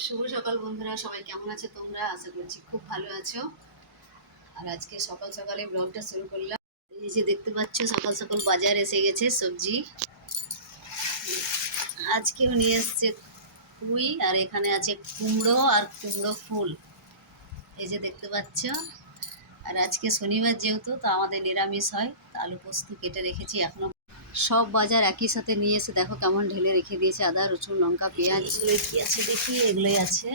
শুভ সকাল বন্ধুরা, সবাই কেমন আছো তোমরা? আশা করছি খুব ভালো আছো। আর আজকে সকাল সকালে ব্লগটা শুরু করলাম। এই যে দেখতে পাচ্ছ, সকাল সকাল বাজার এসে গেছে সবজি। আজকেও নিয়ে এসছে পুঁই, আর এখানে আছে কুমড়ো আর কুমড়ো ফুল। এই যে দেখতে পাচ্ছ। আর আজকে শনিবার যেহেতু, তো আমাদের নিরামিষ হয়। আলু পোস্ত কেটে রেখেছি এখনো। সব বাজার একই সাথে নিয়ে এসে দেখো কেমন ঢেলে রেখে দিয়েছে। আদা, রসুন, লঙ্কা, পেঁয়াজ, এগুলোই কি আছে দেখি। এগুলোই আছে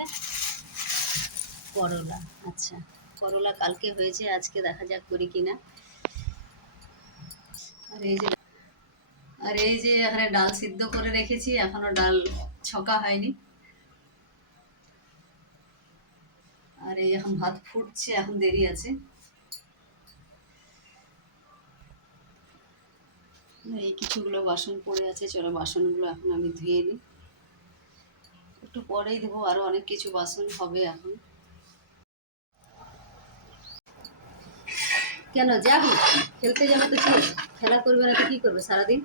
করলা। আচ্ছা, করলা কালকে হয়েছে, আজকে দেখা যাক করি কিনা। আর এই যে এখানে ডাল সিদ্ধ করে রেখেছি, এখনো ডাল ছকা হয়নি। আর এই এখন ভাত ফুটছে, এখন দেরি আছে। এই কিছুগুলো বাসন পড়ে আছে, চলো বাসনগুলো এখন আমি ধুয়ে নিই। একটু পরেই দেবো, আরো অনেক কিছু বাসন হবে এখন। কেন যাবি? খেলতে যাবে তো কি? খেলা করবে না তো কি করবে সারাদিন?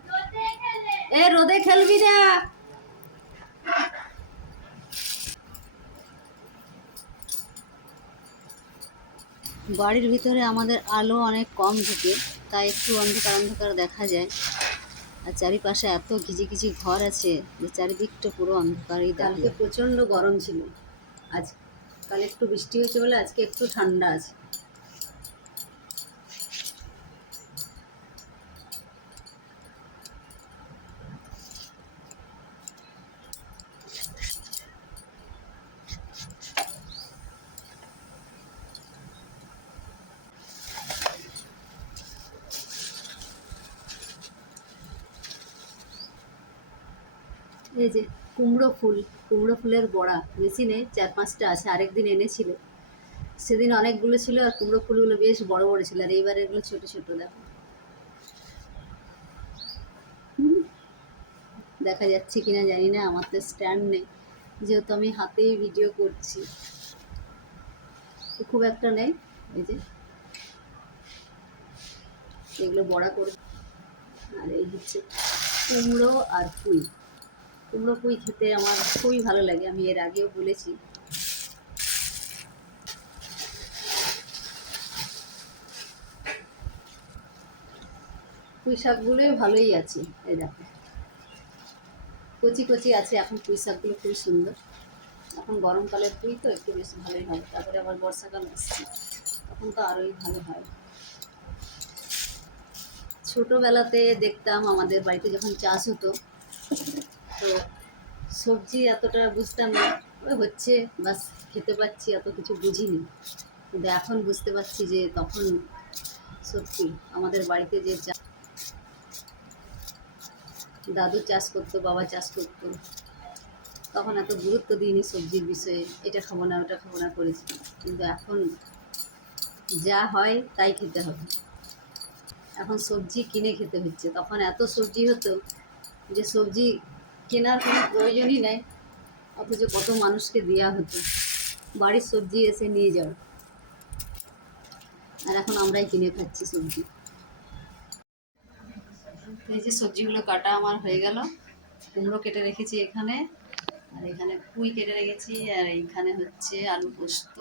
এ রোদে খেলবি না। বাড়ির ভিতরে আমাদের আলো অনেক কম ঢুকে, তাই একটু অন্ধকার অন্ধকার দেখা যায়। আর চারিপাশে এত ঘিজি ঘর আছে যে চারিদিকটা পুরো অন্ধকারই দেখা যায়। কালকে প্রচণ্ড গরম ছিল, আজ কাল একটু বৃষ্টি হয়েছে বলে আজকে একটু ঠান্ডা আছে। এই যে কুমড়ো ফুলের বড়া বেশি নেই, 4-5টা আছে। আরেকদিন এনেছিল, সেদিন অনেকগুলো ছিল। আর কুমড়ো ফুলগুলো বেশ বড় বড় ছিল, আর এইবার এগুলো ছোট ছোট। দেখো দেখা যাচ্ছে কিনা জানি না, আমার তো স্ট্যান্ড নেই, যেহেতু আমি হাতেই ভিডিও করছি। খুব একটা নেই। এই যে এগুলো বড়া করে। আর এই হচ্ছে কুমড়ো আর কুমড়ো পুঁই খেতে আমার খুবই ভালো লাগে, আমি এর আগেও বলেছি। পুঁই শাকগুলোই ভালোই আছে। এই দেখো কচি কচি আছে এখন, পুঁই শাকগুলো খুব সুন্দর। এখন গরমকালের পুঁই তো একটু বেশি ভালোই হয়, তারপরে আবার বর্ষাকাল আসছে, তখন তো আরোই ভালো হয়। ছোটোবেলাতে দেখতাম আমাদের বাড়িতে যখন চাষ হতো, তো সবজি এতটা বুঝতাম না, ওই হচ্ছে বাস খেতে পাচ্ছি, এত কিছু বুঝিনি। কিন্তু এখন বুঝতে পারছি যে তখন সত্যি আমাদের বাড়িতে যে দাদু চাষ করতো, বাবা চাষ করতো, তখন এত গুরুত্ব দিইনি সবজির বিষয়ে, এটা খাবো না ওটা খাবো না করেছি। কিন্তু এখন যা হয় তাই খেতে হবে। এখন সবজি কিনে খেতে হচ্ছে, তখন এত সবজি হতো যে সবজি কেনার কোনো প্রয়োজনই নেই, অথচ কত মানুষকে দেওয়া হতো বাড়ির সবজি এসে নিয়ে যাও। আর এখন আমরাই কিনে খাচ্ছি সবজি। এই যে সবজিগুলো কাটা আমার হয়ে গেল। কুমড়ো কেটে রেখেছি এখানে, আর এখানে পুঁই কেটে রেখেছি, আর এইখানে হচ্ছে আলু পোস্ত।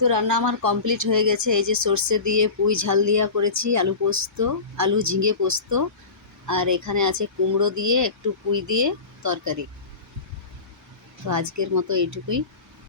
তো রান্না আমার কমপ্লিট হয়ে গেছে। এই যে সর্ষে দিয়ে পুঁই ঝাল দিয়া করেছি, আলু পোস্ত, আলু ঝিঙে পোস্ত। আর এখানে আছে কুমড়ো দিয়ে একটু পুঁই দিয়ে তরকারি। তো আজকের মতো এইটুকুই।